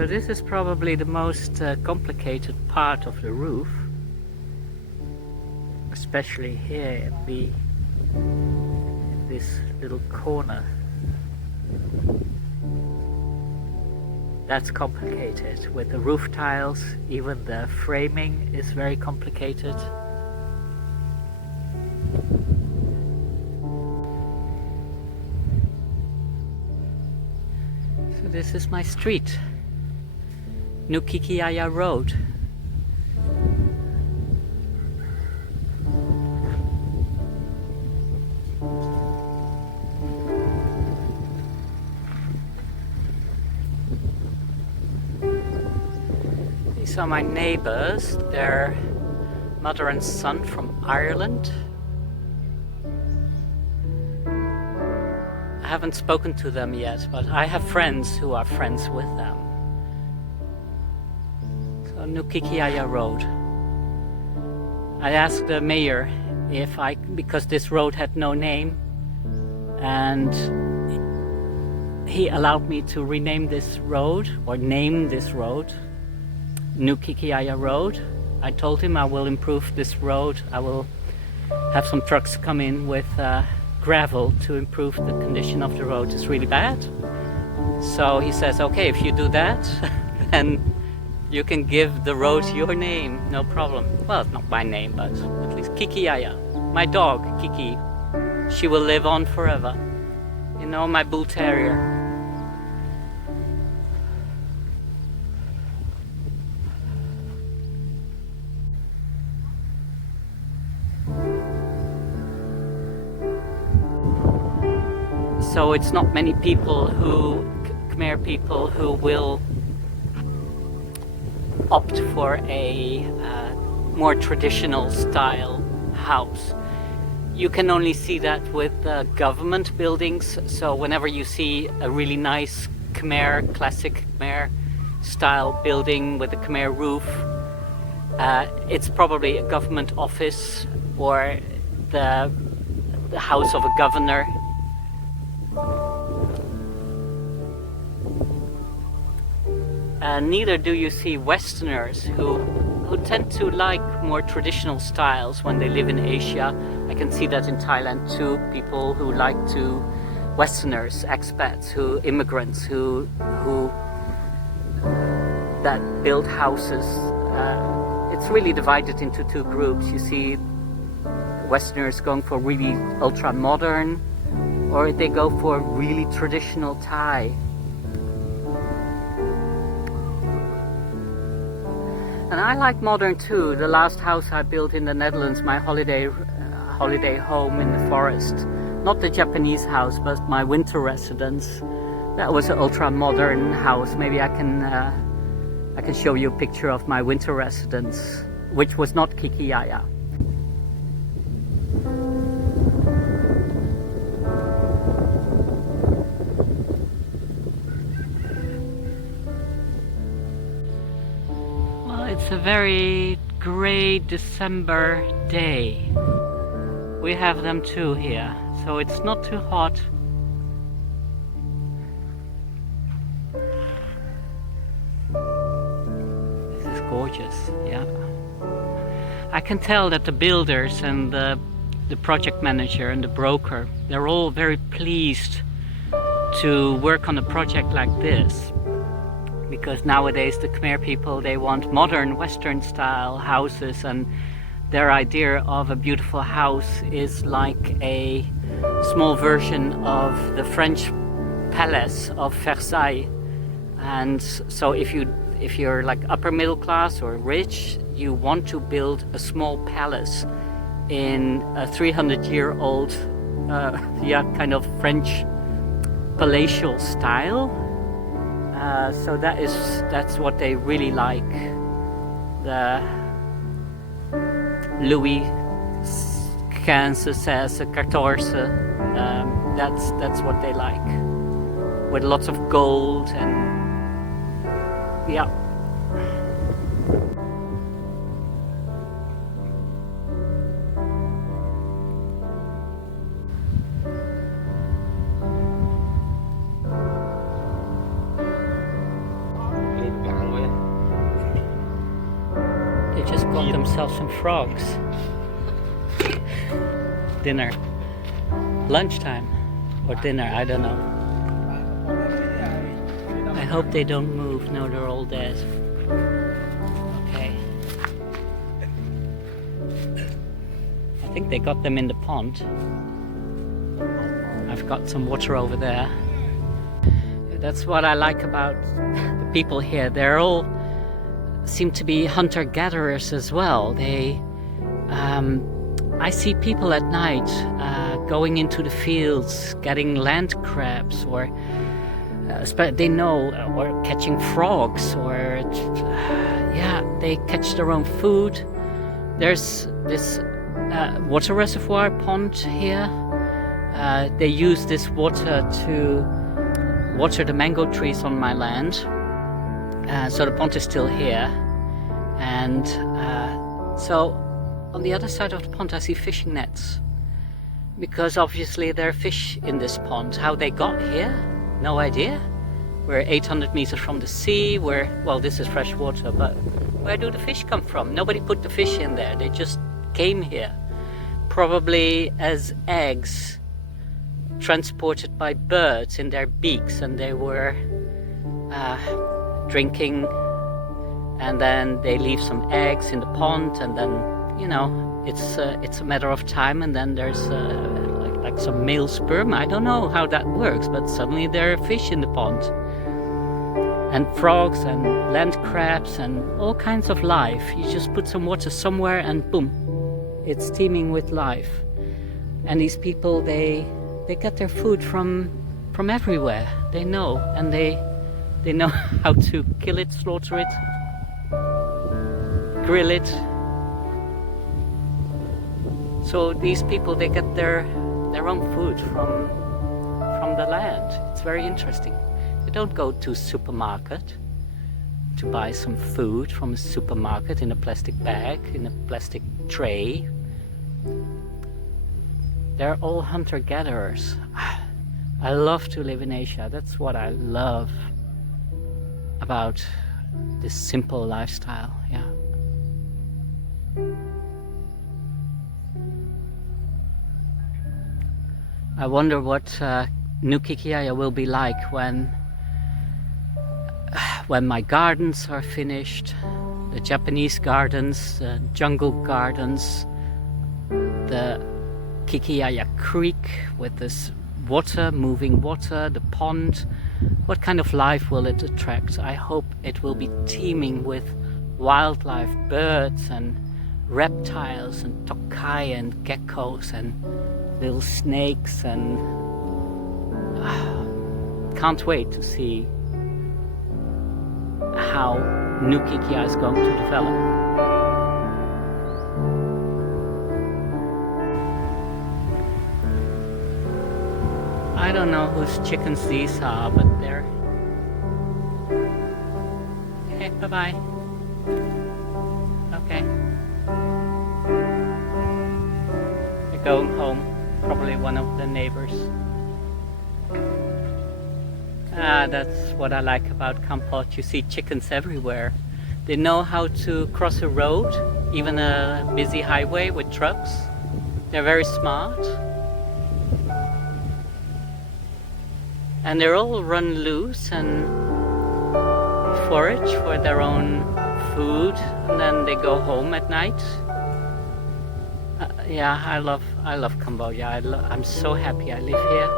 So this is probably the most complicated part of the roof, especially here in this little corner. That's complicated with the roof tiles. Even the framing is very complicated. So this is my street, New Kikaya Road. These are my neighbors. They're mother and son from Ireland. I haven't spoken to them yet, but I have friends who are friends with them. So New Kikaya Road. I asked the mayor because this road had no name, and he allowed me to rename this road, or name this road, New Kikaya Road. I told him I will improve this road. I will have some trucks come in with gravel to improve the condition of the road. It's really bad. So he says, okay, if you do that, then you can give the road your name, no problem. Well, it's not my name, but at least Kikaya. My dog, Kiki. She will live on forever. You know, my bull terrier. So it's not many people Khmer people who will opt for a more traditional style house. You can only see that with government buildings. So whenever you see a really nice Khmer, classic Khmer style building with a Khmer roof, it's probably a government office or the house of a governor. Neither do you see Westerners who tend to like more traditional styles when they live in Asia. I can see that in Thailand too. People who like to, Westerners, expats, immigrants who that build houses. It's really divided into two groups. You see Westerners going for really ultra modern, or they go for really traditional Thai. And I like modern too. The last house I built in the Netherlands, my holiday home in the forest, not the Japanese house, but my winter residence. That was an ultra modern house. Maybe I can show you a picture of my winter residence, which was not Kikaya. It's a very grey December day. We have them too here, so it's not too hot. This is gorgeous, yeah. I can tell that the builders and the project manager and the broker, they're all very pleased to work on a project like this. Because nowadays the Khmer people, they want modern Western style houses, and their idea of a beautiful house is like a small version of the French palace of Versailles. And so if you're like upper middle class or rich, you want to build a small palace in a 300-year-old kind of French palatial style. So that's what they really like. The Louis XIV, that's what they like, with lots of gold and yeah. got themselves some frogs. Dinner. Lunchtime. Or dinner, I don't know. I hope they don't move. No, they're all dead. Okay. I think they got them in the pond. I've got some water over there. That's what I like about the people here. They're all seem to be hunter-gatherers as well. I see people at night going into the fields, getting land crabs, or they know, or catching frogs, or yeah, they catch their own food. There's this water reservoir pond here. They use this water to water the mango trees on my land. So the pond is still here. And so on the other side of the pond I see fishing nets. Because obviously there are fish in this pond. How they got here? No idea. We're 800 meters from the sea. Well, this is fresh water, but where do the fish come from? Nobody put the fish in there. They just came here. Probably as eggs transported by birds in their beaks, and they were drinking, and then they leave some eggs in the pond, and then, you know, it's a matter of time, and then there's like some male sperm. I don't know how that works, but suddenly there are fish in the pond, and frogs and land crabs and all kinds of life. You just put some water somewhere and boom, it's teeming with life. And these people, they get their food from everywhere. They know, and they know how to kill it, slaughter it, grill it. So these people, they get their own food from the land. It's very interesting. They don't go to a supermarket to buy some food from a supermarket in a plastic bag, in a plastic tray. They're all hunter-gatherers. I love to live in Asia. That's what I love about this simple lifestyle. Yeah. I wonder what New Kikaya will be like when my gardens are finished. The Japanese gardens, the jungle gardens, the Kikaya Creek with this water, moving water, the pond. What kind of life will it attract? I hope it will be teeming with wildlife, birds and reptiles and tokai and geckos and little snakes, and can't wait to see how New Kikaya is going to develop. I don't know whose chickens these are, but they're... Okay, bye-bye. Okay. They're going home. Probably one of the neighbors. That's what I like about Kampot. You see chickens everywhere. They know how to cross a road, even a busy highway with trucks. They're very smart. And they're all run loose and forage for their own food, and then they go home at night. Yeah, I love Cambodia. I'm so happy I live here.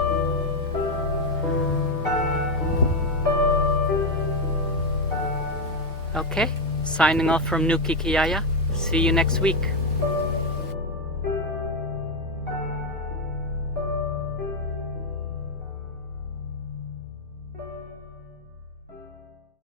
Okay, signing off from New Kikaya. See you next week.